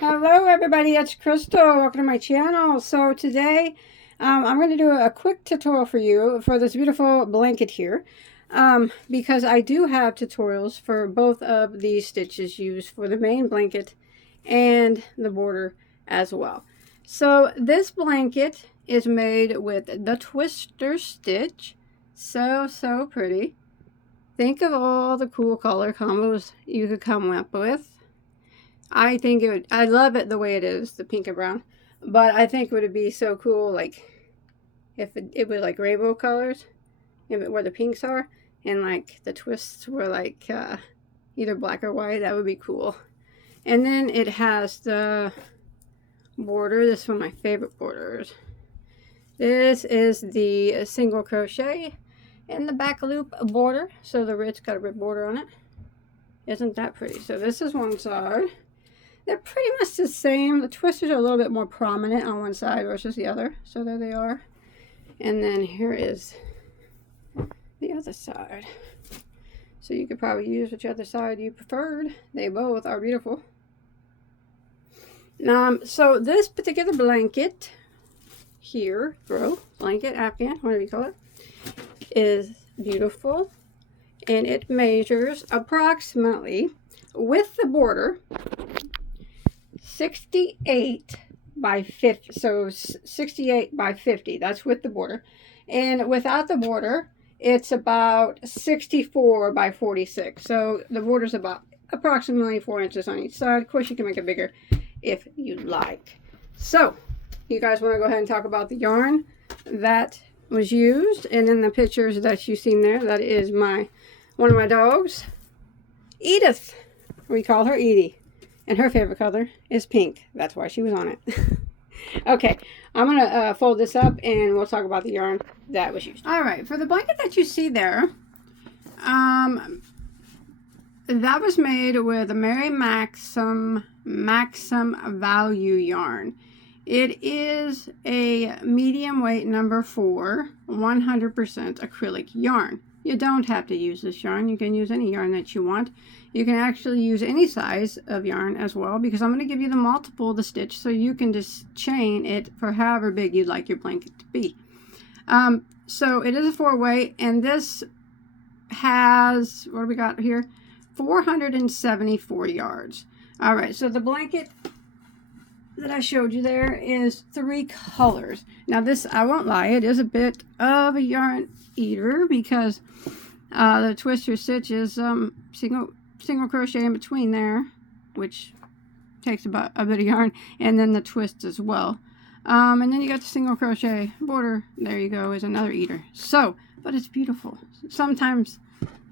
Hello everybody, it's Crystal. Welcome to my channel. So today I'm going to do a quick tutorial for you for this beautiful blanket here, because I do have tutorials for both of these stitches used for the main blanket and the border as well. So this blanket is made with the twister stitch. So pretty. Think of all the cool color combos you could come up with. I think it would, I love it the way it is, the pink and brown, but I think it would be so cool, like, if it was like rainbow colors, if it where the pinks are, and like the twists were like either black or white, that would be cool. And then it has the border. This is one of my favorite borders. This is the single crochet in the back loop border, so it's got a rib border on it. Isn't that pretty? So this is one side. They're pretty much the same. The twisters are a little bit more prominent on one side versus the other. So there they are. And then here is the other side. So you could probably use whichever side you preferred. They both are beautiful. So this particular blanket here, blanket, Afghan, whatever you call it, is beautiful. And it measures approximately, with the border, 68 by 50. So 68 by 50, that's with the border. And without the border, it's about 64 by 46. So the border's about approximately 4 inches on each side. Of course, you can make it bigger if you like. So you guys want to go ahead and talk about the yarn that was used. And in the pictures that you've seen there, that is one of my dogs, Edith. We call her Edie. And her favorite color is pink. That's why she was on it. Okay, I'm going to fold this up and we'll talk about the yarn that was used. All right, for the blanket that you see there, that was made with a Mary Maxim Value yarn. It is a medium weight number 4, 100% acrylic yarn. You don't have to use this yarn. You can use any yarn that you want. You can actually use any size of yarn as well, because I'm going to give you the multiple of the stitch so you can just chain it for however big you'd like your blanket to be. So it is a 4-weight, and this has, what do we got here? 474 yards. All right, so the blanket that I showed you there is 3 colors. Now this, I won't lie, it is a bit of a yarn eater because the twister stitch is single crochet in between there, which takes about a bit of yarn, and then the twist as well. And then you got the single crochet border. There you go, is another eater. So, but it's beautiful. Sometimes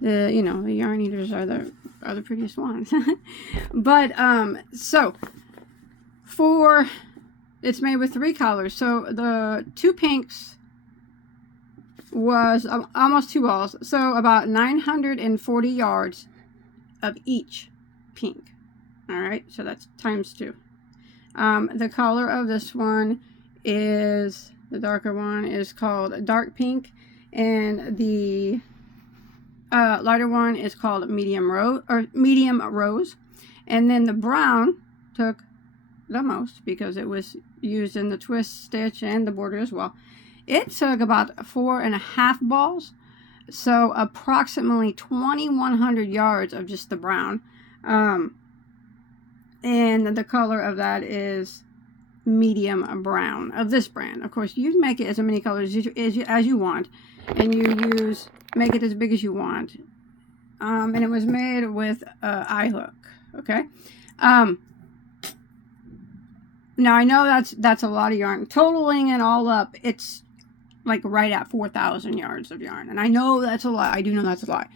the yarn eaters are the prettiest ones. But so it's made with 3 colors. So the 2 pinks was almost 2 balls, so about 940 yards of each pink. All right, so that's times 2. The color of this one is, the darker one is called dark pink, and the lighter one is called medium rose. And then the brown took the most because it was used in the twist stitch and the border as well. It took about 4.5 balls, so approximately 2,100 yards of just the brown. And the color of that is medium brown of this brand. Of course, you make it as many colors as you want, and you make it as big as you want. And it was made with eye hook. Okay. Now I know that's a lot of yarn. Totaling it all up, it's like right at 4,000 yards of yarn. And I know that's a lot. I do know that's a lot.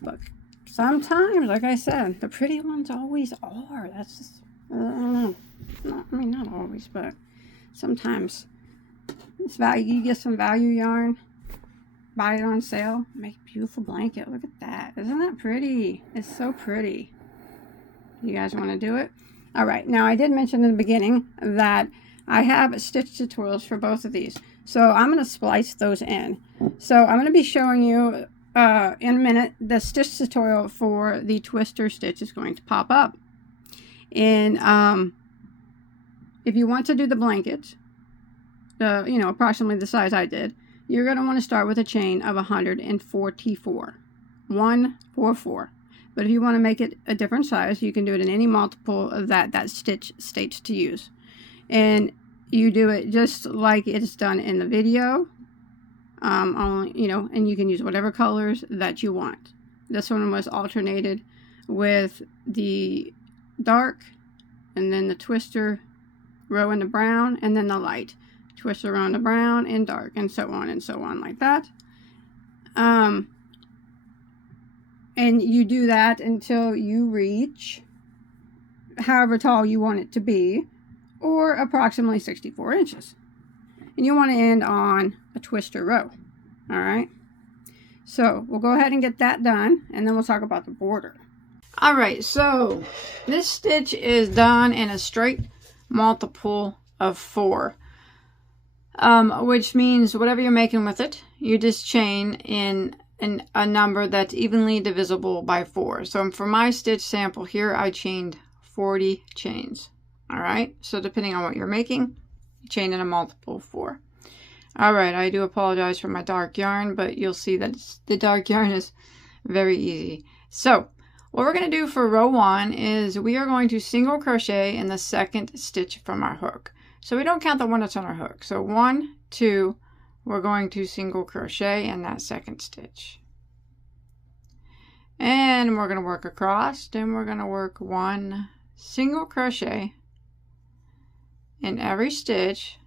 But sometimes, like I said, the pretty ones always are. That's just, I don't know. Not always, but sometimes. It's value. You get some value yarn, buy it on sale, make a beautiful blanket. Look at that. Isn't that pretty? It's so pretty. You guys want to do it? All right. Now, I did mention in the beginning that I have stitch tutorials for both of these. So I'm going to splice those in. So I'm going to be showing you in a minute. The stitch tutorial for the twister stitch is going to pop up. And if you want to do the blanket, you know, approximately the size I did, you're going to want to start with a chain of 144. 144. But if you want to make it a different size, you can do it in any multiple of that stitch states to use. And you do it just like it's done in the video. Only, you know, and you can use whatever colors that you want. This one was alternated with the dark, and then the twister row in the brown, and then the light twister around the brown and dark, and so on like that. And you do that until you reach however tall you want it to be, or approximately 64 inches. And you want to end on a twister row. All right. So we'll go ahead and get that done, and then we'll talk about the border. All right. So this stitch is done in a straight multiple of 4, which means whatever you're making with it, you just chain in a number that's evenly divisible by 4. So for my stitch sample here, I chained 40 chains. All right. So depending on what you're making, chain in a multiple of 4. All right, I do apologize for my dark yarn, but you'll see that the dark yarn is very easy. So what we're going to do for row 1 is we are going to single crochet in the second stitch from our hook. So we don't count the one that's on our hook. So 1, 2, we're going to single crochet in that second stitch. And we're going to work across, and we're going to work 1 single crochet in every stitch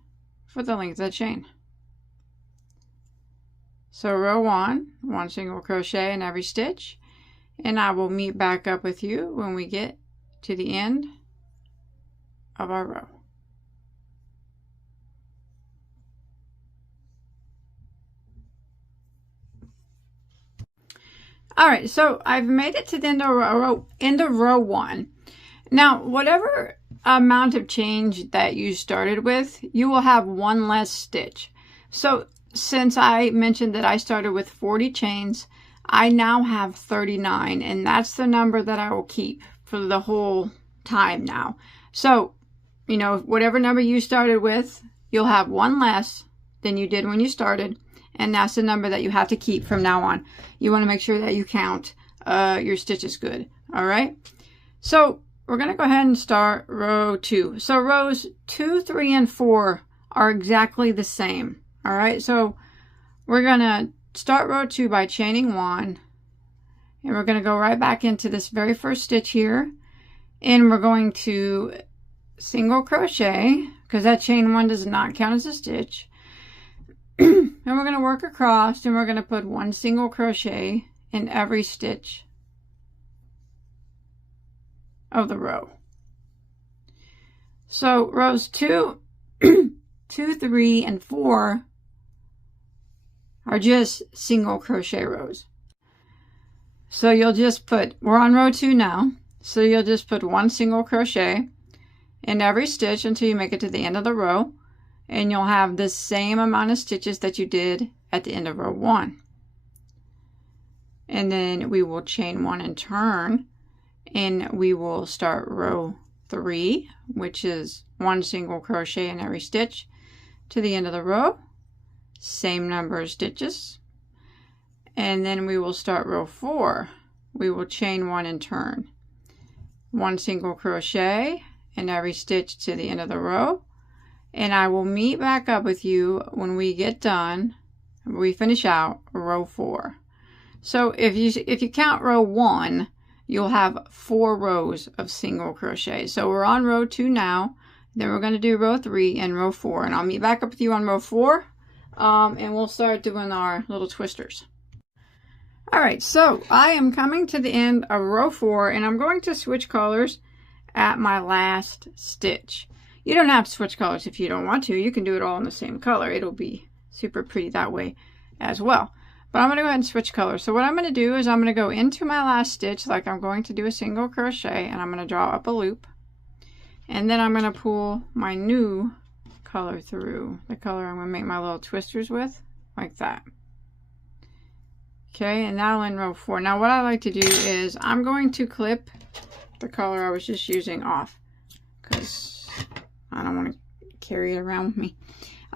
for the length of the chain. So row 1, 1 single crochet in every stitch, and I will meet back up with you when we get to the end of our row. All right, so I've made it to the end of row 1. Now, whatever amount of change that you started with, you will have one less stitch. So since I mentioned that I started with 40 chains, I now have 39, and that's the number that I will keep for the whole time now. So, you know, whatever number you started with, you'll have one less than you did when you started, and that's the number that you have to keep from now on. You want to make sure that you count your stitches good. All right. So we're going to go ahead and start row 2. So rows 2, 3, and 4 are exactly the same. All right. So we're going to start row 2 by chaining 1, and we're going to go right back into this very first stitch here, and we're going to single crochet because that chain 1 does not count as a stitch. And we're going to work across, and we're going to put 1 single crochet in every stitch of the row. So rows 2, 2, 3, and 4 are just single crochet rows. So you'll just put, we're on row 2 now, so you'll just put 1 single crochet in every stitch until you make it to the end of the row, and you'll have the same amount of stitches that you did at the end of row 1. And then we will chain 1 and turn, and we will start row 3, which is 1 single crochet in every stitch to the end of the row, same number of stitches. And then we will start row 4. We will chain 1 and turn, 1 single crochet in every stitch to the end of the row, and I will meet back up with you when we get done, we finish out row 4. So if you count row 1, you'll have 4 rows of single crochet. So we're on row 2 now, then we're going to do row 3 and row 4, and I'll meet back up with you on row 4, and we'll start doing our little twisters. All right, so I am coming to the end of row 4, and I'm going to switch colors at my last stitch. You don't have to switch colors if you don't want to. You can do it all in the same color. It'll be super pretty that way as well. But I'm going to go ahead and switch colors. So what I'm going to do is I'm going to go into my last stitch like I'm going to do a single crochet, and I'm going to draw up a loop. And then I'm going to pull my new color through, the color I'm going to make my little twisters with, like that. Okay, and that'll end row 4. Now what I like to do is I'm going to clip the color I was just using off, because I don't want to carry it around with me.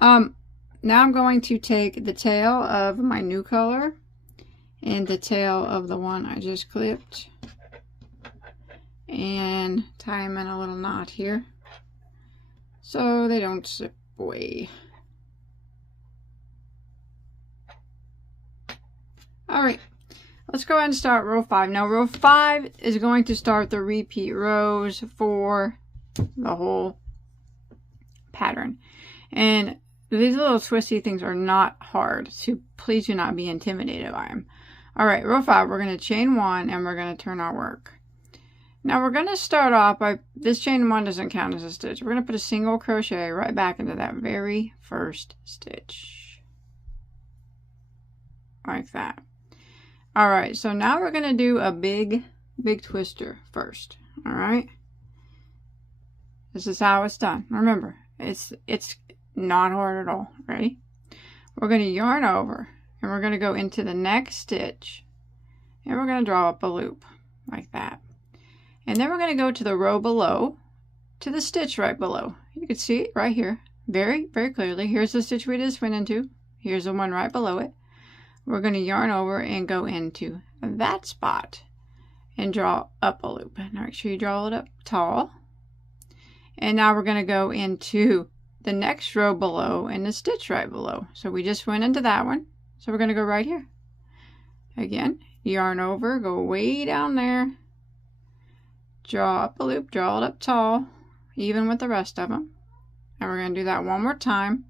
Now I'm going to take the tail of my new color and the tail of the one I just clipped and tie them in a little knot here so they don't slip away. Alright, let's go ahead and start row 5. Now row 5 is going to start the repeat rows for the whole pattern. And these little twisty things are not hard, so please do not be intimidated by them. Alright, row 5, we're going to chain 1 and we're going to turn our work. Now we're going to start off by, this chain 1 doesn't count as a stitch. We're going to put a single crochet right back into that very first stitch. Like that. Alright, so now we're going to do a big twister first. Alright. This is how it's done. Remember, it's not hard at all. Ready? We're going to yarn over and we're going to go into the next stitch and we're going to draw up a loop like that. And then we're going to go to the row below, to the stitch right below. You can see it right here very clearly. Here's the stitch we just went into. Here's the one right below it. We're going to yarn over and go into that spot and draw up a loop. Now make sure you draw it up tall. And now we're going to go into the next row below and the stitch right below. So we just went into that one. So we're going to go right here. Again, yarn over, go way down there. Draw up a loop, draw it up tall, even with the rest of them. And we're going to do that one more time.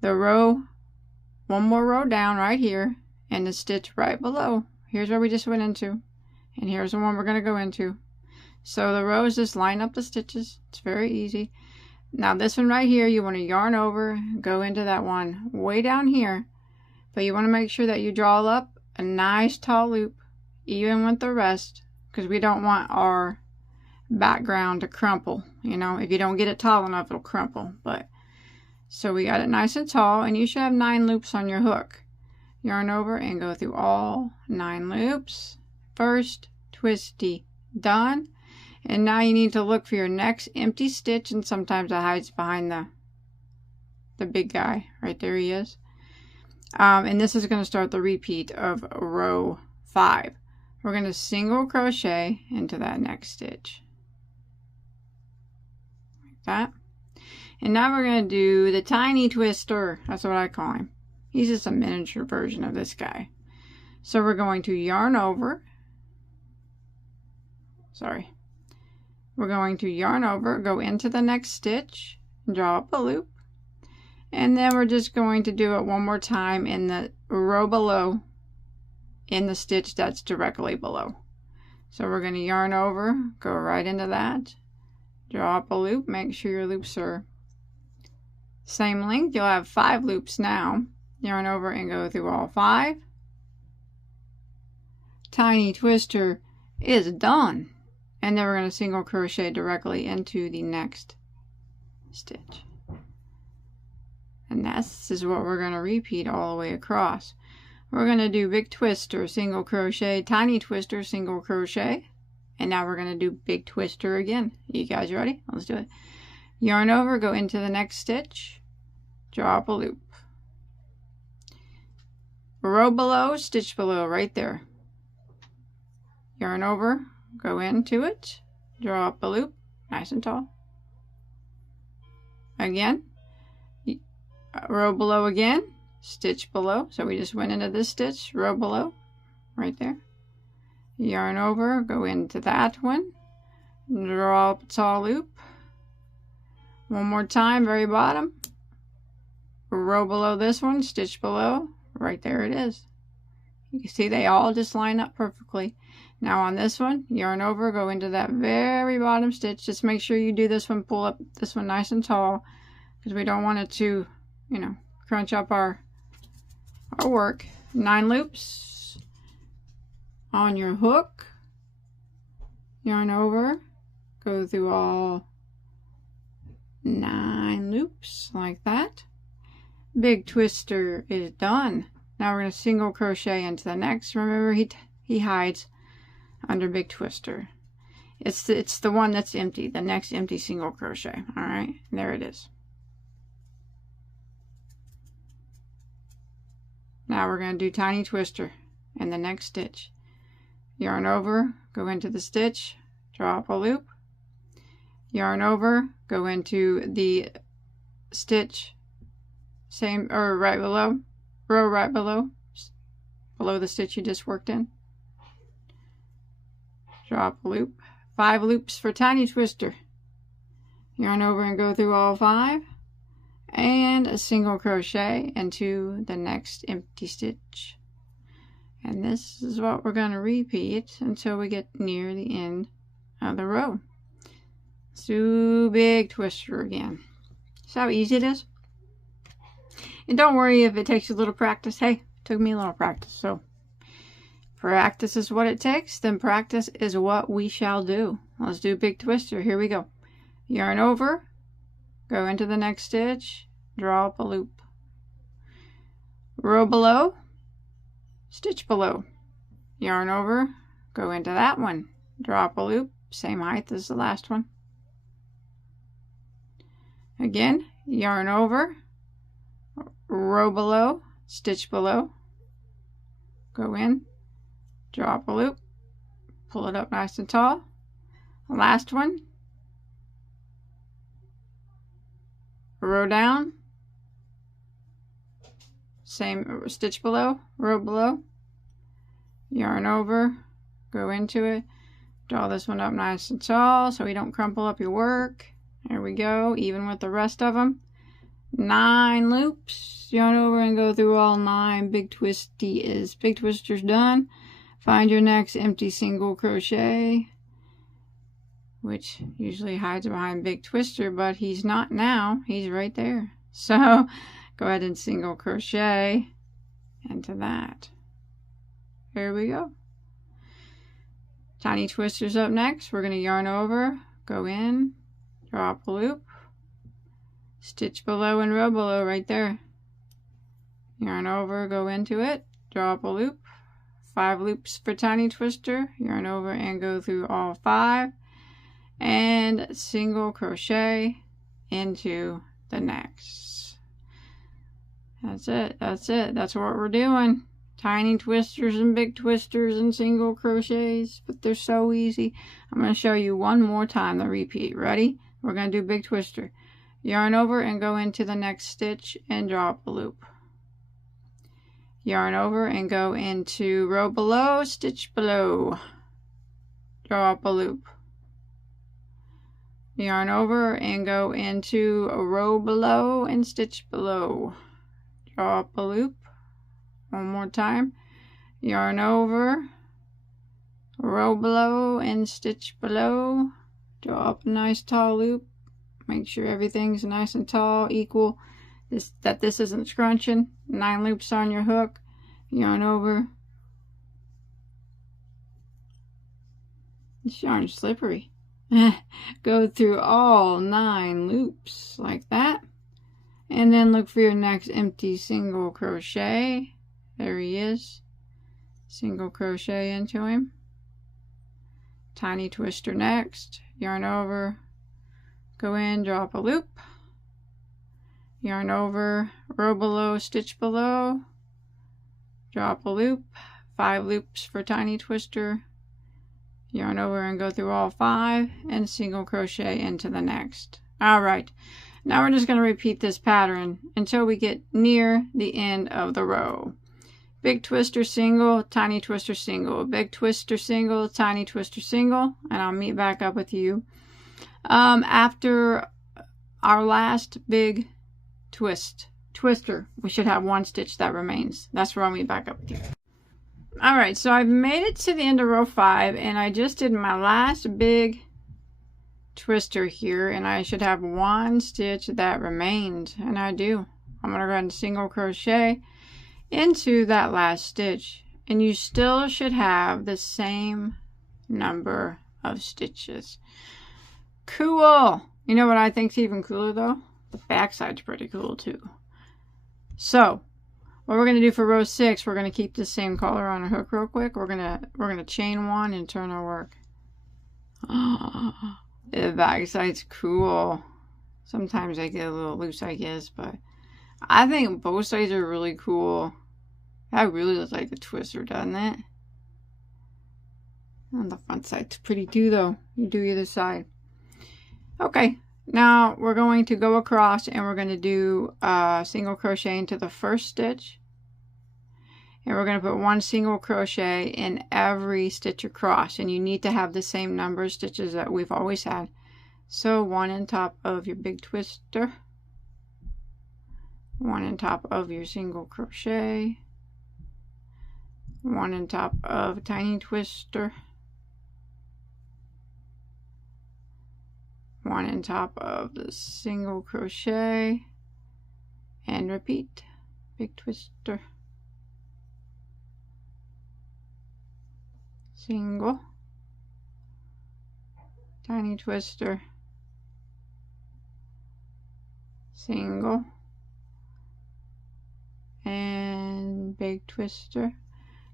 The row, one more row down right here, and the stitch right below. Here's where we just went into. And here's the one we're going to go into. So the rows just line up the stitches. It's very easy. Now this one right here, you want to yarn over, go into that one way down here. But you want to make sure that you draw up a nice tall loop, even with the rest, because we don't want our background to crumple. You know, if you don't get it tall enough, it'll crumple. But so we got it nice and tall, and you should have 9 loops on your hook. Yarn over and go through all 9 loops. First twisty done. And now you need to look for your next empty stitch, and sometimes it hides behind the big guy. Right there he is. And this is going to start the repeat of row 5. We're going to single crochet into that next stitch. Like that. And now we're going to do the tiny twister. That's what I call him. He's just a miniature version of this guy. So we're going to yarn over. Sorry. We're going to yarn over, go into the next stitch, draw up a loop, and then we're just going to do it one more time in the row below, in the stitch that's directly below. So we're going to yarn over, go right into that, draw up a loop, make sure your loops are same length. You'll have 5 loops now. Yarn over and go through all 5. Tiny twister is done. And then we're going to single crochet directly into the next stitch. And this is what we're going to repeat all the way across. We're going to do big twister, single crochet, tiny twister, single crochet. And now we're going to do big twister again. You guys ready? Let's do it. Yarn over, go into the next stitch, draw up a loop. Row below, stitch below, right there. Yarn over, go into it, draw up a loop, nice and tall. Again, row below again, stitch below. So we just went into this stitch, row below, right there. Yarn over, go into that one, draw up a tall loop. One more time, very bottom. Row below this one, stitch below, right there it is. You can see they all just line up perfectly. Now on this one, yarn over, go into that very bottom stitch. Just make sure you do this one, pull up this one nice and tall, because we don't want it to, you know, crunch up our work. 9 loops on your hook. Yarn over, go through all 9 loops like that. Big twister is done. Now we're going to single crochet into the next. Remember, he hides under big twister. It's the one that's empty, the next empty single crochet. All right, there it is. Now we're going to do tiny twister in the next stitch. Yarn over, go into the stitch, draw up a loop, yarn over, go into the stitch, same or right below, row right below the stitch you just worked in. Draw up a loop, 5 loops for tiny twister. Yarn over and go through all 5, and a single crochet into the next empty stitch. And this is what we're going to repeat until we get near the end of the row. Let's do big twister again. See how easy it is? And don't worry if it takes a little practice. Hey, it took me a little practice. So practice is what it takes, then practice is what we shall do. Let's do big twister. Here we go. Yarn over, go into the next stitch, draw up a loop. Row below, stitch below. Yarn over, go into that one, draw up a loop, same height as the last one. Again, yarn over, row below, stitch below, go in, draw up a loop, pull it up nice and tall. Last one, row down, same stitch below, row below, yarn over, go into it, draw this one up nice and tall so you don't crumple up your work. There we go, even with the rest of them. 9 loops, yarn over and go through all 9. Big twister's done. Find your next empty single crochet, which usually hides behind big twister, but he's not now. He's right there. So go ahead and single crochet into that. There we go. Tiny twister's up next. We're going to yarn over, go in, draw up a loop, stitch below and row below right there. Yarn over, go into it, draw up a loop, 5 loops for tiny twister, yarn over and go through all 5, and single crochet into the next. That's it. That's what we're doing. Tiny twisters and big twisters and single crochets, but they're so easy. I'm going to show you one more time the repeat. Ready? We're going to do big twister. Yarn over and go into the next stitch and draw up a loop. Yarn over and go into row below, stitch below, draw up a loop. Yarn over and go into a row below and stitch below, draw up a loop. One more time. Yarn over, row below and stitch below, draw up a nice tall loop. Make sure everything's nice and tall, equal, that this isn't scrunching. 9 loops on your hook. Yarn over. This yarn's slippery. Go through all 9 loops like that. And then look for your next empty single crochet. There he is. Single crochet into him. Tiny twister next. Yarn over. Go in, draw up a loop. Yarn over, row below, stitch below. Draw up a loop. 5 loops for tiny twister. Yarn over and go through all 5 and single crochet into the next. Alright, now we're just going to repeat this pattern until we get near the end of the row. Big twister single, tiny twister single, big twister single, tiny twister single, and I'll meet back up with you after our last big twister. We should have 1 stitch that remains. That's where I'll meet back up with you. Alright, so I've made it to the end of row 5, and I just did my last big twister here, and I should have 1 stitch that remained, and I do. I'm going to go ahead and single crochet into that last stitch, and you still should have the same number of stitches. Cool! You know what I think's even cooler though? The backside's pretty cool too. So what we're going to do for row 6, we're going to keep the same color on our hook real quick. We're going to chain 1 and turn our work. The back side's cool. Sometimes I get a little loose, I guess, but I think both sides are really cool. That really looks like a twister, doesn't it? And the front side's pretty too, though. You do either side. Okay, now we're going to go across and we're going to do a single crochet into the first stitch. And we're going to put 1 single crochet in every stitch across. And you need to have the same number of stitches that we've always had. So 1 on top of your big twister. 1 on top of your single crochet. 1 on top of a tiny twister. 1 on top of the single crochet. And repeat. Big twister. Single, tiny twister, single, and big twister.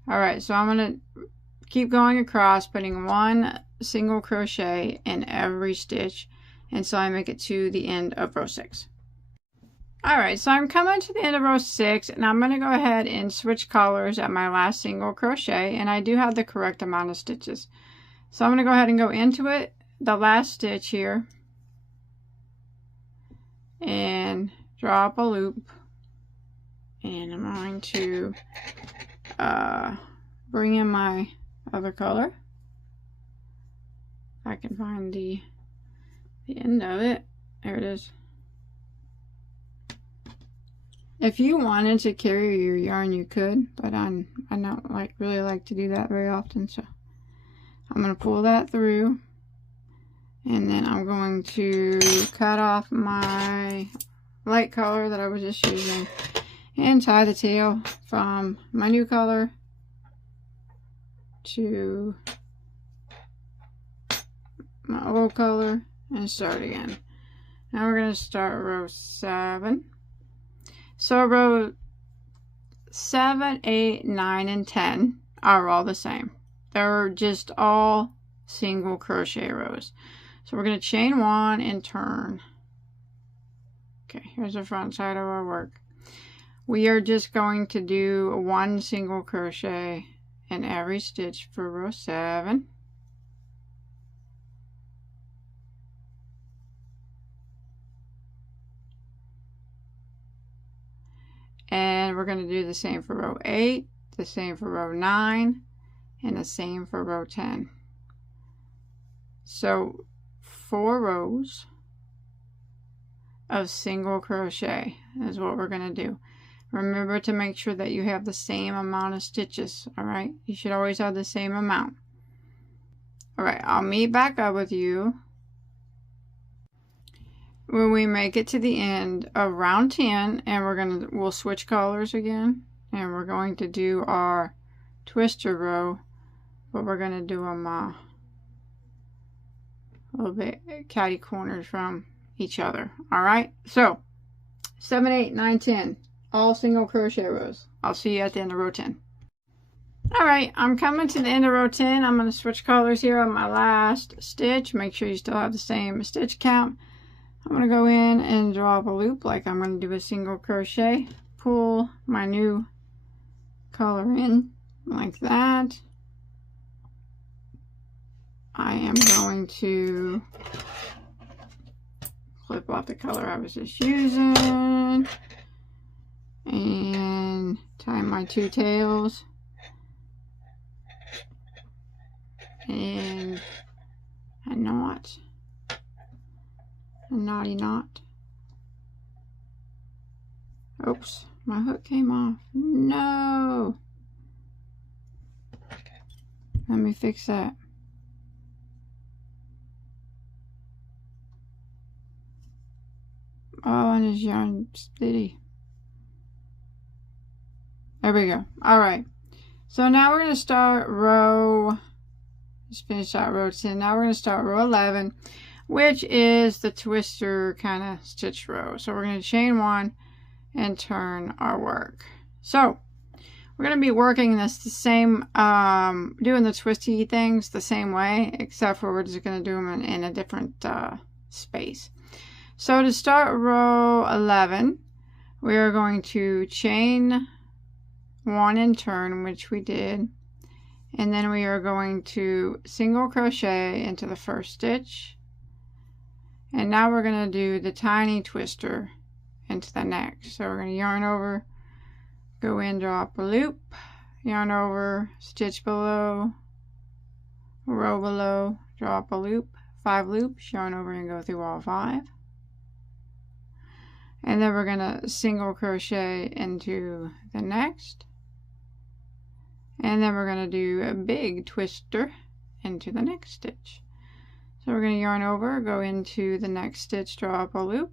Alright, so I'm going to keep going across, putting 1 single crochet in every stitch until I make it to the end of row 6. Alright, so I'm coming to the end of row 6, and I'm going to go ahead and switch colors at my last single crochet, and I do have the correct amount of stitches. So I'm going to go ahead and go into it, the last stitch here, and draw up a loop, and I'm going to bring in my other color. I can find the end of it. There it is. If you wanted to carry your yarn, you could, but I don't really like to do that very often. So I'm going to pull that through, and then I'm going to cut off my light color that I was just using and tie the tail from my new color to my old color and start again. Now we're going to start row 7. So row 7, 8, 9, and 10 are all the same. They're just all single crochet rows. So we're going to chain 1 and turn. Okay, here's the front side of our work. We are just going to do 1 single crochet in every stitch for row 7. And we're going to do the same for row 8, the same for row 9, and the same for row 10. So 4 rows of single crochet is what we're going to do. Remember to make sure that you have the same amount of stitches, alright? You should always have the same amount. Alright, I'll meet back up with you when we make it to the end of round 10, and we'll switch colors again, and we're going to do our twister row, but we're going to do them a little bit catty corners from each other. Alright, so 7, 8, 9, 10, all single crochet rows. I'll see you at the end of row 10. Alright, I'm coming to the end of row 10. I'm going to switch colors here on my last stitch. Make sure you still have the same stitch count. I'm going to go in and draw up a loop like I'm going to do a single crochet. Pull my new color in like that. I am going to clip off the color I was just using and tie my 2 tails and a knot. A knotty knot. Oops, my hook came off. No! Let me fix that. Oh, and his yarn splitty. There we go. Alright. So now we're going to start row, just finish out row 10. Now we're going to start row 11, which is the twister kind of stitch row. So we're going to chain 1 and turn our work. So we're going to be working this the same, doing the twisty things the same way, except for we're just going to do them in a different space. So to start row 11, we are going to chain 1 and turn, which we did, and then we are going to single crochet into the first stitch, and now we're going to do the tiny twister into the next. So we're going to yarn over, go in, drop a loop, yarn over, stitch below, row below, drop a loop, 5 loops, yarn over and go through all 5. And then we're going to single crochet into the next. And then we're going to do a big twister into the next stitch. So we're going to yarn over, go into the next stitch, drop a loop,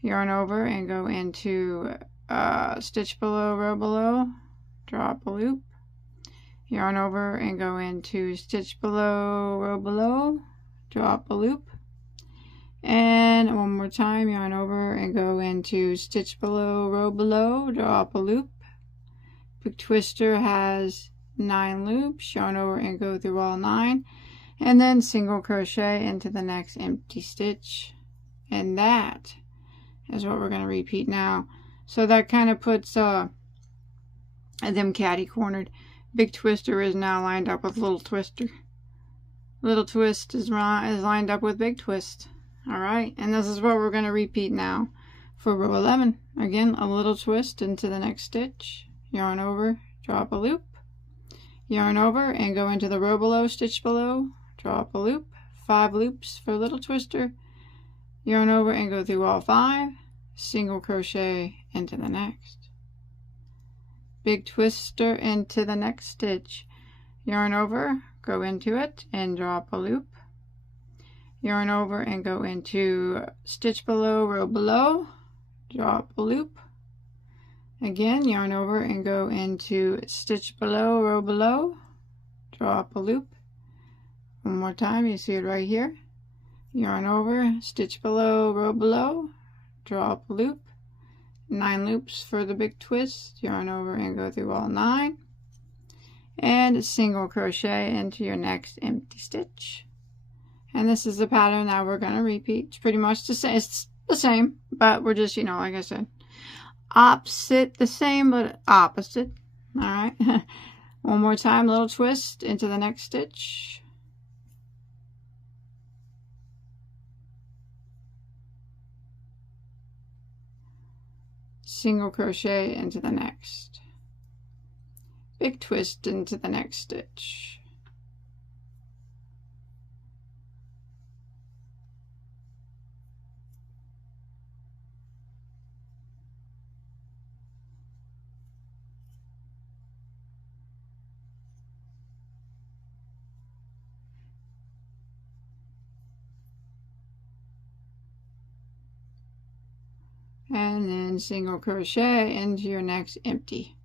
yarn over and go into stitch below, row below, drop a loop, yarn over and go into stitch below, row below, drop a loop. And one more time, yarn over and go into stitch below, row below, drop a loop. Big twister has 9 loops, yarn over and go through all 9, and then single crochet into the next empty stitch. And that is what we're going to repeat now. So that kind of puts them catty cornered. Big twister is now lined up with little twister. Little twist is lined up with big twist. Alright, and this is what we're going to repeat now for row 11. Again, a little twist into the next stitch, yarn over, drop a loop, yarn over and go into the row below, stitch below, drop a loop, 5 loops for little twister, yarn over and go through all 5, single crochet into the next. Big twister into the next stitch, yarn over, go into it and drop a loop, yarn over and go into stitch below, row below, drop a loop, again yarn over and go into stitch below, row below, drop a loop. One more time, you see it right here, yarn over, stitch below, row below, drop a loop, 9 loops for the big twist, yarn over and go through all 9, and single crochet into your next empty stitch. And this is the pattern that we're going to repeat. It's pretty much the same. It's the same, but we're just, you know, like I said, opposite, the same, but opposite. All right. One more time, little twist into the next stitch. Single crochet into the next. Big twist into the next stitch. And then single crochet into your next empty.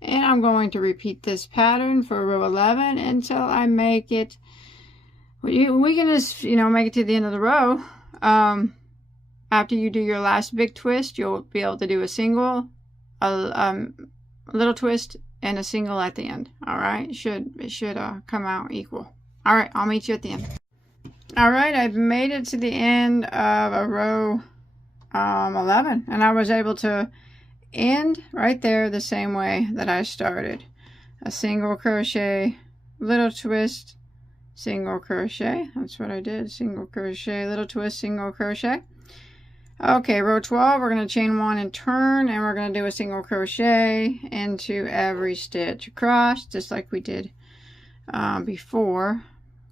And I'm going to repeat this pattern for row 11 until I make it. We can just, you know, make it to the end of the row. After you do your last big twist, you'll be able to do a single, a little twist, and a single at the end. All right, it should come out equal. All right, I'll meet you at the end. All right, I've made it to the end of a row 11, and I was able to end right there the same way that I started. A single crochet, little twist, single crochet. That's what I did. Single crochet, little twist, single crochet. Okay, row 12, we're going to chain 1 and turn, and we're going to do a single crochet into every stitch across, just like we did before.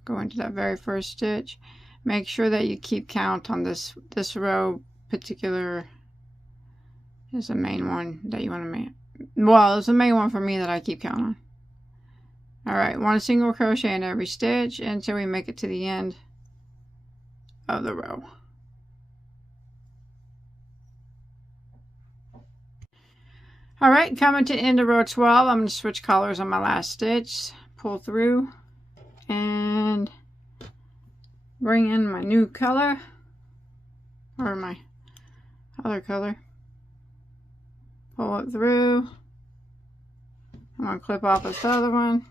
Go into that very first stitch. Make sure that you keep count on this row. Particular is the main one that you want to make. Well, it's the main one for me that I keep count on. Alright, 1 single crochet in every stitch until we make it to the end of the row. Alright, coming to the end of row 12, I'm going to switch colors on my last stitch, pull through, and bring in my new color, or my other color, pull it through, I'm going to clip off this other one.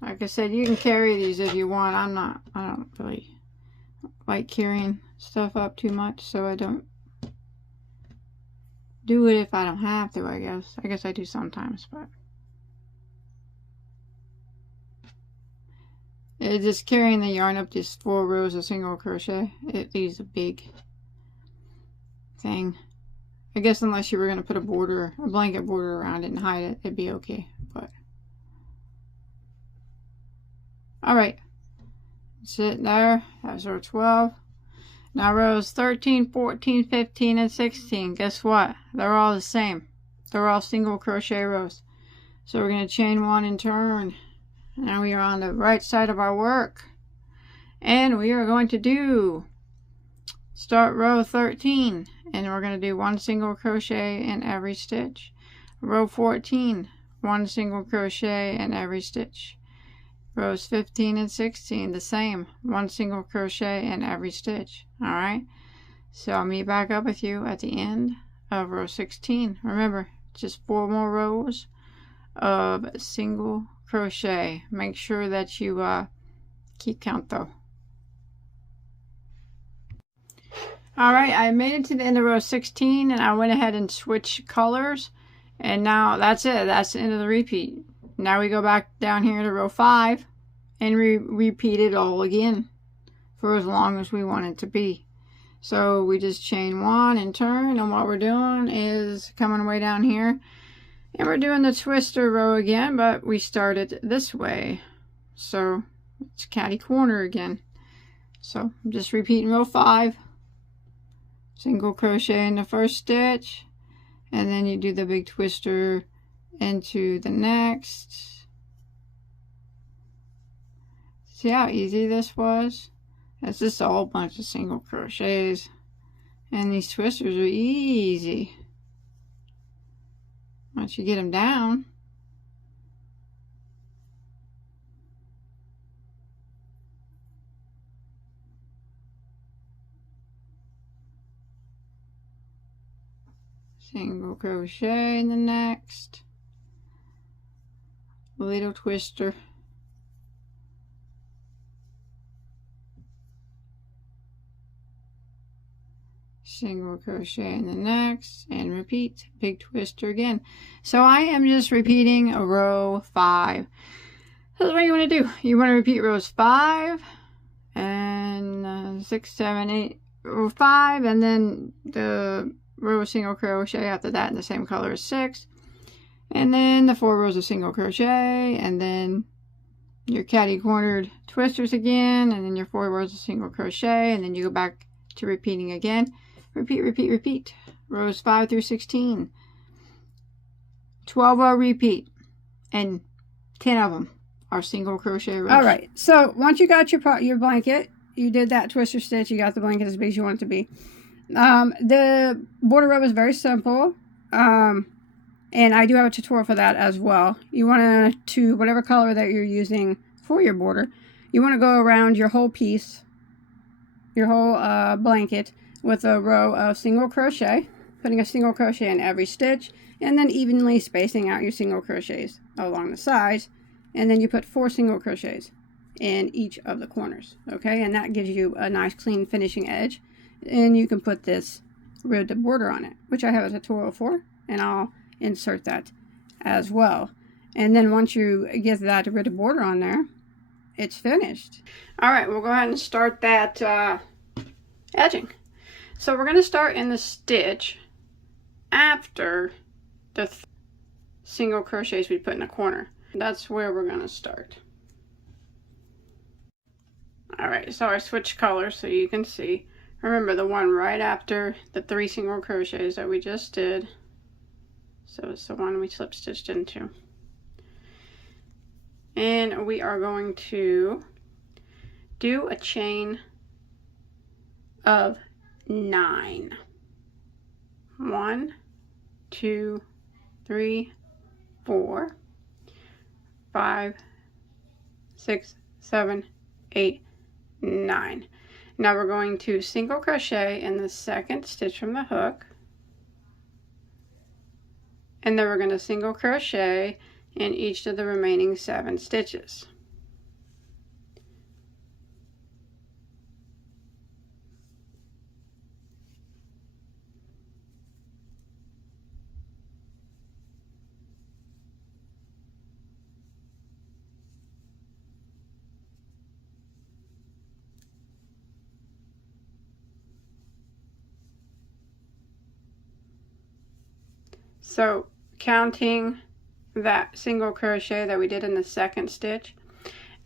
Like I said, you can carry these if you want. I don't really like carrying stuff up too much, so I don't do it if I don't have to, I guess. I guess I do sometimes, but it's just carrying the yarn up just 4 rows of single crochet. It leaves a big thing. I guess unless you were going to put a border, a blanket border around it and hide it, it'd be okay. But alright, that's it there. That's row 12. Now rows 13, 14, 15, and 16. Guess what? They're all the same. They're all single crochet rows. So we're going to chain 1 and turn. Now we are on the right side of our work. And we are going to start row 13. And we're going to do 1 single crochet in every stitch. Row 14, 1 single crochet in every stitch. Rows 15 and 16, the same, 1 single crochet in every stitch. Alright, so I'll meet back up with you at the end of row 16. Remember, just 4 more rows of single crochet. Make sure that you keep count though. Alright, I made it to the end of row 16 and I went ahead and switched colors. And now that's it. That's the end of the repeat. Now we go back down here to row 5 and repeat it all again for as long as we want it to be. So we just chain 1 and turn, and what we're doing is coming way down here and we're doing the twister row again, but we started this way. So it's catty corner again. So I'm just repeating row 5, single crochet in the first stitch, and then you do the big twister into the next. See how easy this was? It's just a whole bunch of single crochets, and these twisters are easy once you get them down. Single crochet in the next, little twister, single crochet in the next, and repeat, big twister again. So I am just repeating a row 5. That's what you want to do. You want to repeat rows 5 and 6, 7, 8, row 5, and then the row of single crochet after that in the same color as 6, and then the 4 rows of single crochet, and then your catty cornered twisters again, and then your 4 rows of single crochet, and then you go back to repeating again. Repeat, repeat, repeat. Rows 5 through 16. 12 row repeat, and 10 of them are single crochet rows. All right, so once you got your blanket, you did that twister stitch, you got the blanket as big as you want it to be. The border row is very simple, and I do have a tutorial for that as well. You want to whatever color that you're using for your border, you want to go around your whole piece, your whole blanket, with a row of single crochet, putting a single crochet in every stitch, and then evenly spacing out your single crochets along the sides, and then you put 4 single crochets in each of the corners. Okay, and that gives you a nice clean finishing edge. And you can put this ribbed border on it, which I have a tutorial for, and I'll insert that as well. And then once you get that ribbed border on there, it's finished. All right, we'll go ahead and start that edging. So we're going to start in the stitch after the single crochets we put in the corner. That's where we're going to start. All right, so I switched colors so you can see. Remember the one right after the 3 single crochets that we just did. So it's the one we slip stitched into. And we are going to do a chain of 9. 1, 2, 3, 4, 5, 6, 7, 8, 9. Now we're going to single crochet in the second stitch from the hook, and then we're going to single crochet in each of the remaining 7 stitches. So counting that single crochet that we did in the 2nd stitch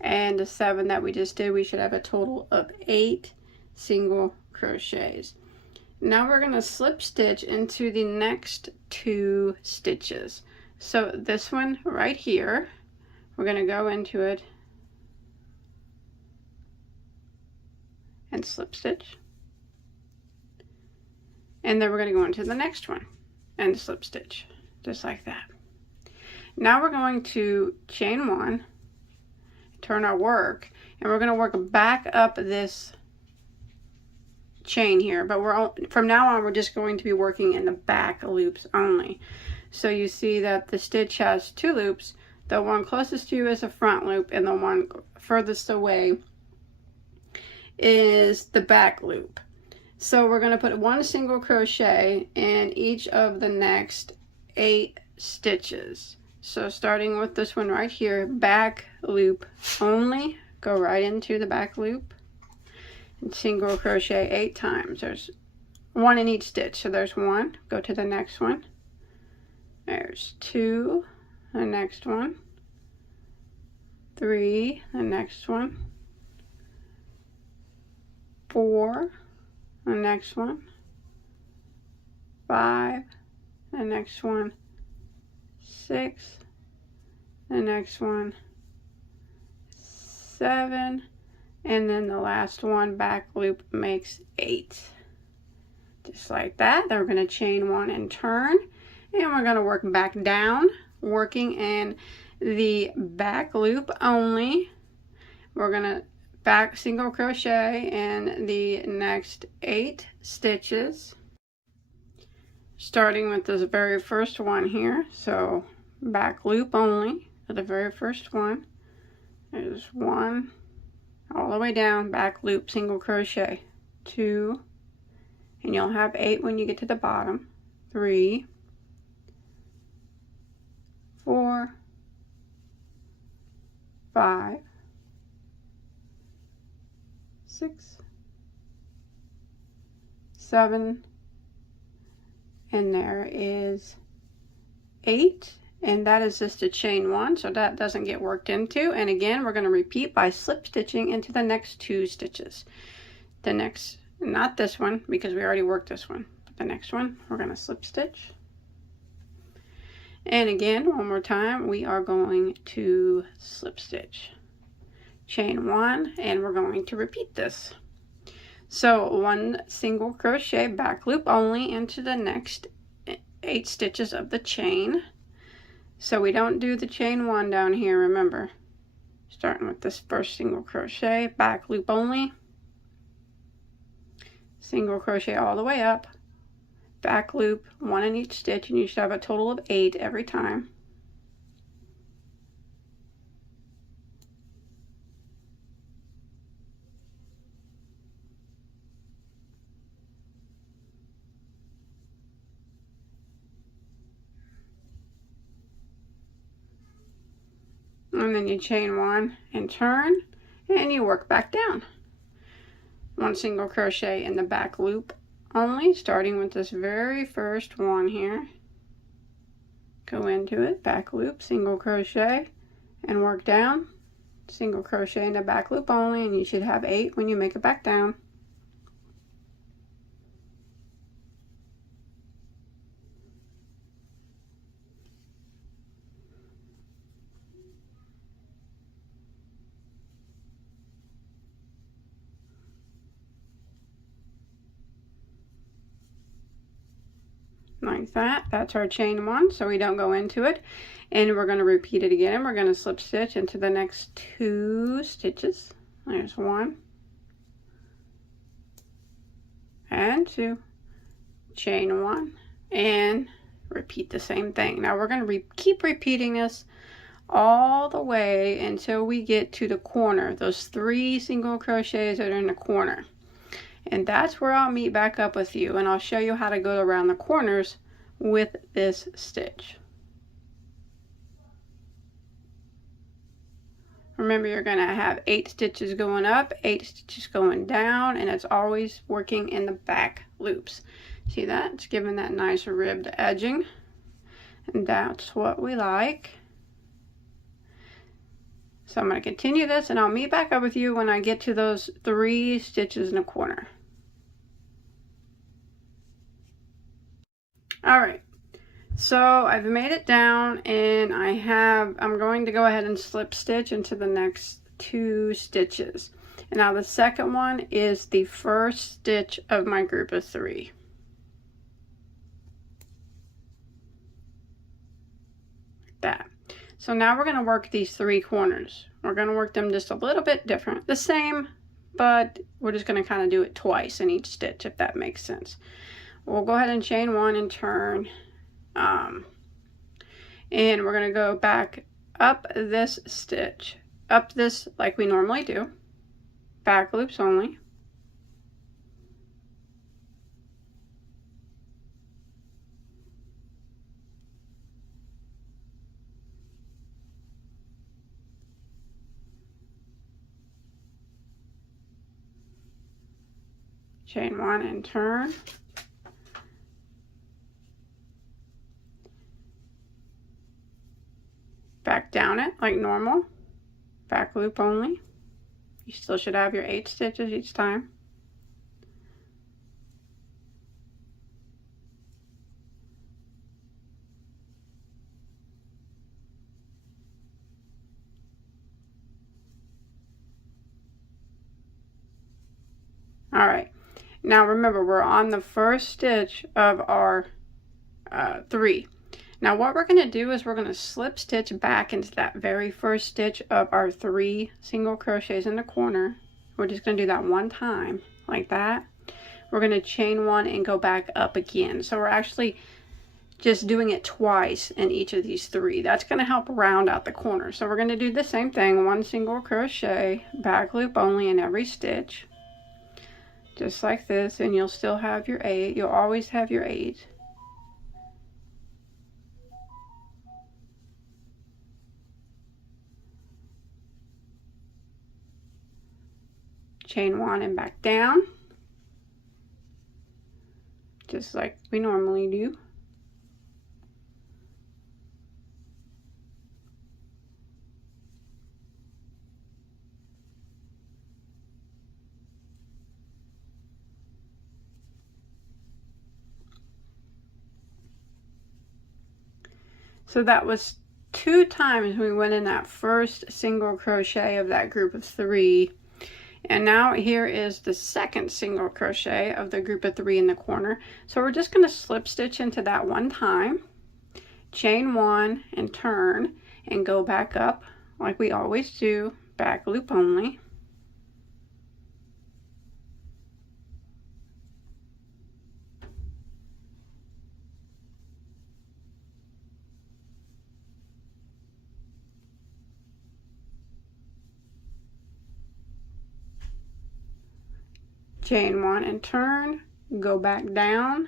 and the 7 that we just did, we should have a total of 8 single crochets. Now we're going to slip stitch into the next 2 stitches. So this one right here, we're going to go into it and slip stitch, and then we're going to go into the next one and slip stitch, just like that. Now we're going to chain 1, turn our work, and we're going to work back up this chain here, but from now on we're just going to be working in the back loops only. So you see that the stitch has 2 loops. The one closest to you is a front loop, and the one furthest away is the back loop. So we're going to put 1 single crochet in each of the next 8 stitches. So starting with this one right here, back loop only, go right into the back loop and single crochet 8 times. There's 1 in each stitch. So there's 1, go to the next one. There's 2, the next one. 3, the next one. 4, the next one. 5, the next one. 6, the next one. 7, and then the last one, back loop, makes 8. Just like that. Then we're going to chain 1 and turn, and we're going to work back down, working in the back loop only. We're going to back single crochet in the next 8 stitches, starting with this very first one here. So back loop only for the very first one. There's 1 all the way down, back loop, single crochet, 2, and you'll have 8 when you get to the bottom. 3, 4, 5, 6, 7, and there is 8, and that is just a chain 1, so that doesn't get worked into. And again, we're going to repeat by slip stitching into the next 2 stitches. The next, not this one because we already worked this one, but the next one we're going to slip stitch. And again, one more time, we are going to slip stitch, chain 1, and we're going to repeat this. So 1 single crochet, back loop only, into the next 8 stitches of the chain. So we don't do the chain 1 down here, remember. Starting with this first single crochet, back loop only, single crochet all the way up, back loop, 1 in each stitch, and you should have a total of 8 every time. And then you chain 1 and turn, and you work back down. 1 single crochet in the back loop only, starting with this very first one here. Go into it, back loop, single crochet, and work down. Single crochet in the back loop only, and you should have 8 when you make it back down. Like that. That's our chain 1, so we don't go into it, and we're going to repeat it again. We're going to slip stitch into the next 2 stitches. There's 1 and 2, chain 1 and repeat the same thing. Now we're going to keep repeating this all the way until we get to the corner, those 3 single crochets that are in the corner. And that's where I'll meet back up with you, and I'll show you how to go around the corners with this stitch. Remember, you're going to have 8 stitches going up, 8 stitches going down, and it's always working in the back loops. See that? It's giving that nice ribbed edging, and that's what we like. So I'm going to continue this, and I'll meet back up with you when I get to those 3 stitches in the corner. Alright, so I've made it down, and I'm going to go ahead and slip stitch into the next 2 stitches. And now the second one is the first stitch of my group of 3. Like that. So now we're going to work these 3 corners. We're going to work them just a little bit different. The same, but we're just going to kind of do it twice in each stitch, if that makes sense. We'll go ahead and chain 1 and turn. And we're going to go back up this stitch. Up this like we normally do. Back loops only. Chain 1 and turn. Back down it like normal. Back loop only. You still should have your 8 stitches each time. Alright, now remember, we're on the first stitch of our 3. Now what we're going to do is we're going to slip stitch back into that very first stitch of our 3 single crochets in the corner. We're just going to do that one time, like that. We're going to chain 1 and go back up again. So we're actually just doing it twice in each of these 3. That's going to help round out the corner. So we're going to do the same thing, 1 single crochet, back loop only in every stitch. Just like this, and you'll still have your 8. You'll always have your 8. Chain 1 and back down, just like we normally do. So that was 2 times we went in that first single crochet of that group of 3. And now here is the second single crochet of the group of 3 in the corner. So we're just going to slip stitch into that one time, chain 1 and turn, and go back up like we always do, back loop only. Chain 1 and turn, go back down,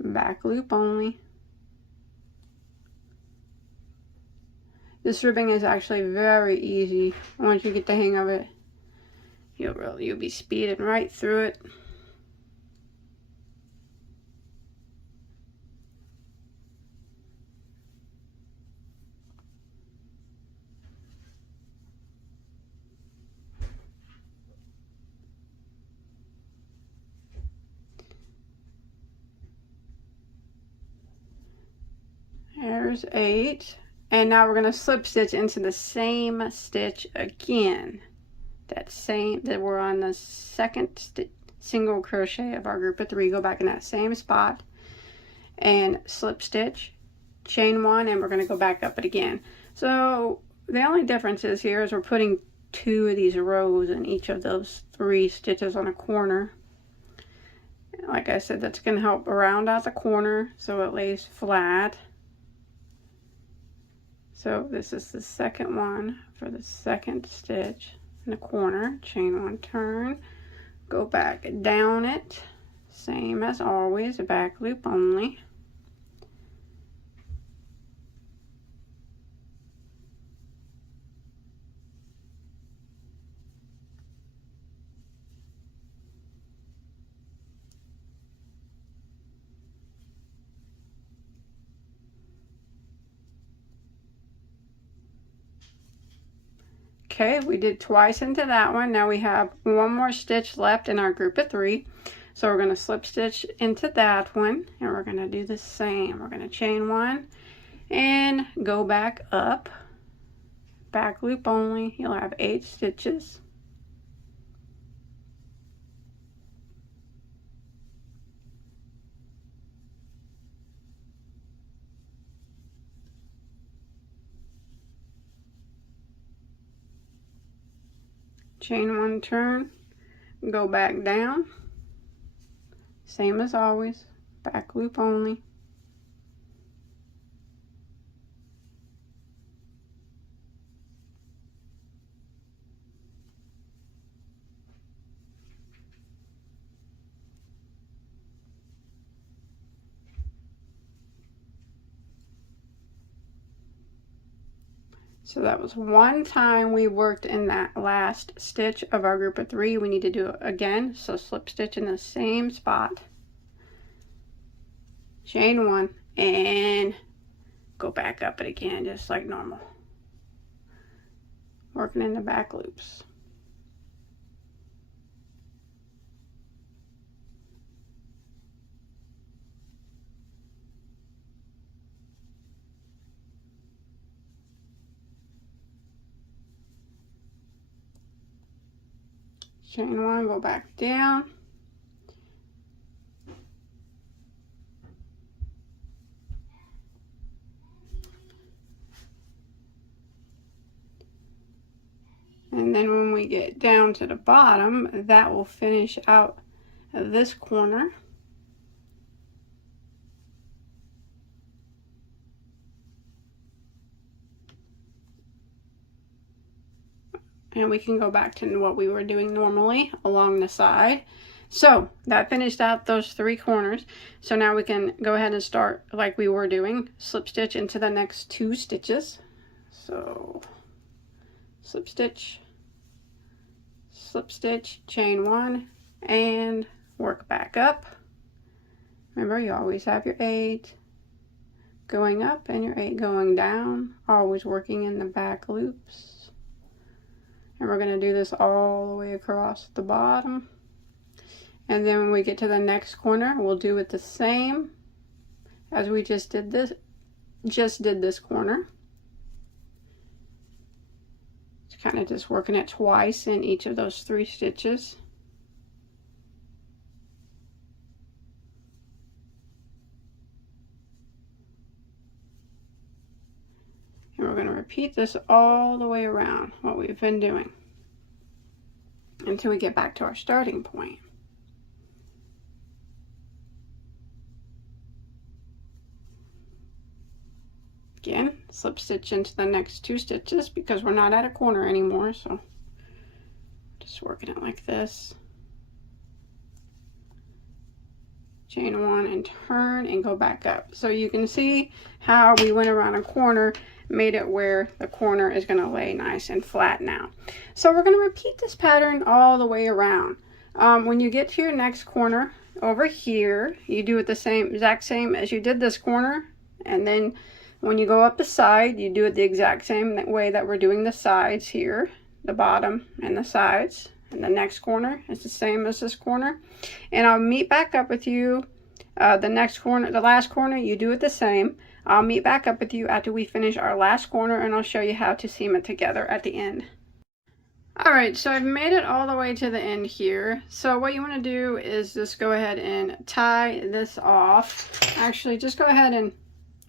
back loop only. This ribbing is actually very easy. Once you get the hang of it, you'll be speeding right through it. There's 8, and now we're going to slip stitch into the same stitch again. That we're on the second single crochet of our group of 3. Go back in that same spot and slip stitch, chain 1, and we're going to go back up it again. So the only difference is here is we're putting 2 of these rows in each of those 3 stitches on a corner. Like I said, that's going to help round out the corner so it lays flat. So this is the second one for the second stitch in the corner. Chain 1, turn, go back down it, same as always, a back loop only. Okay, we did twice into that one. Now we have one more stitch left in our group of 3. So we're going to slip stitch into that one, and we're going to do the same. We're going to chain 1 and go back up, back loop only. You'll have 8 stitches. Chain 1, turn, go back down, same as always, back loop only. So that was one time we worked in that last stitch of our group of 3. We need to do it again. So slip stitch in the same spot, chain 1, and go back up it again just like normal. Working in the back loops. Chain 1, go back down. And then when we get down to the bottom, that will finish out this corner. And we can go back to what we were doing normally along the side. So that finished out those 3 corners. So now we can go ahead and start like we were doing, slip stitch into the next 2 stitches. So slip stitch, chain 1, and work back up. Remember, you always have your 8 going up and your 8 going down, always working in the back loops. And we're going to do this all the way across the bottom. And then when we get to the next corner, we'll do it the same as we just did this corner. It's kind of just working it twice in each of those 3 stitches. And we're going to repeat this all the way around, what we've been doing, until we get back to our starting point. Again, slip stitch into the next 2 stitches because we're not at a corner anymore, so just working it like this. Chain 1 and turn and go back up. So you can see how we went around a corner, made it where the corner is going to lay nice and flat now. So we're going to repeat this pattern all the way around. When you get to your next corner over here, you do it the exact same as you did this corner, and then when you go up the side, you do it the exact same way that we're doing the sides here, the bottom and the sides. And the next corner is the same as this corner. And I'll meet back up with you the next corner, the last corner, you do it the same. I'll meet back up with you after we finish our last corner, and I'll show you how to seam it together at the end. Alright, so I've made it all the way to the end here. So what you want to do is just go ahead and tie this off. Actually, just go ahead and,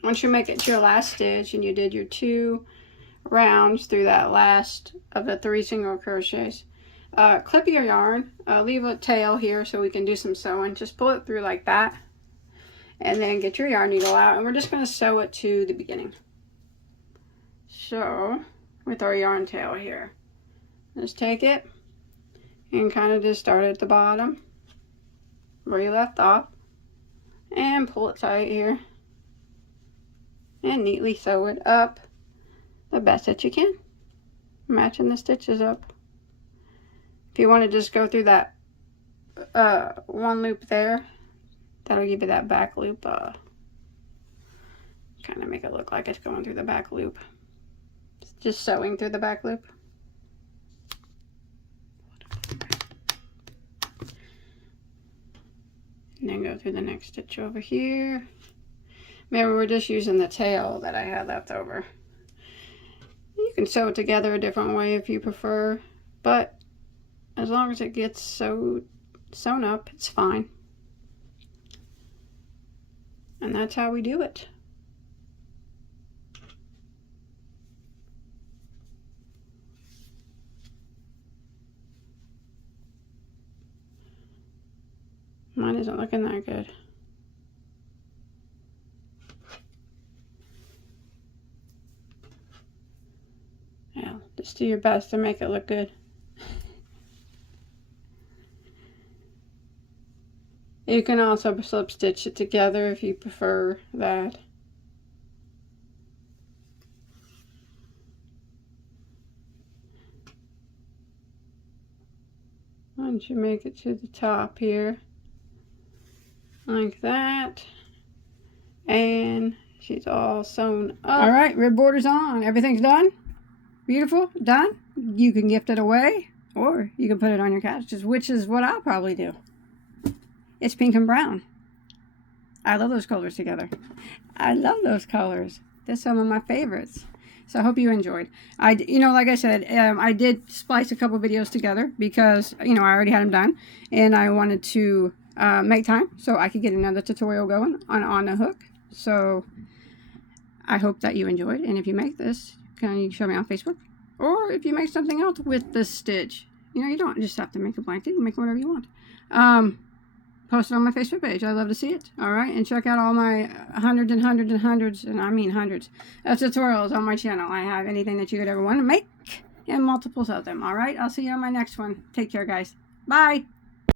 once you make it to your last stitch and you did your 2 rounds through that last of the 3 single crochets, clip your yarn, leave a tail here so we can do some sewing. Just pull it through like that, and then get your yarn needle out, and we're just going to sew it to the beginning. So with our yarn tail here, just take it and kind of just start at the bottom where you left off and pull it tight here and neatly sew it up the best that you can, matching the stitches up. If you want to just go through that one loop there, that'll give you that back loop, kind of make it look like it's going through the back loop. It's just sewing through the back loop. And then go through the next stitch over here. Remember, we're just using the tail that I had left over. You can sew it together a different way if you prefer, but as long as it gets sewn up, it's fine. And that's how we do it. Mine isn't looking that good. Yeah, just do your best to make it look good. You can also slip stitch it together if you prefer that. Once you make it to the top here, like that, and she's all sewn up. All right, rib border's on. Everything's done. Beautiful, done. You can gift it away, or you can put it on your couch, which is what I'll probably do. It's pink and brown. I love those colors together. I love those colors. They're some of my favorites. So I hope you enjoyed. Like I said, I did splice a couple videos together because, I already had them done. And I wanted to make time so I could get another tutorial going on the hook. So I hope that you enjoyed. And if you make this, can you show me on Facebook? Or if you make something else with this stitch. You don't just have to make a blanket. You can make whatever you want. Post it on my Facebook page. I love to see it. All right, and check out all my hundreds and hundreds and hundreds, and I mean hundreds, of tutorials on my channel. I have anything that you could ever want to make, and multiples of them. All right, I'll see you on my next one. Take care, guys. Bye.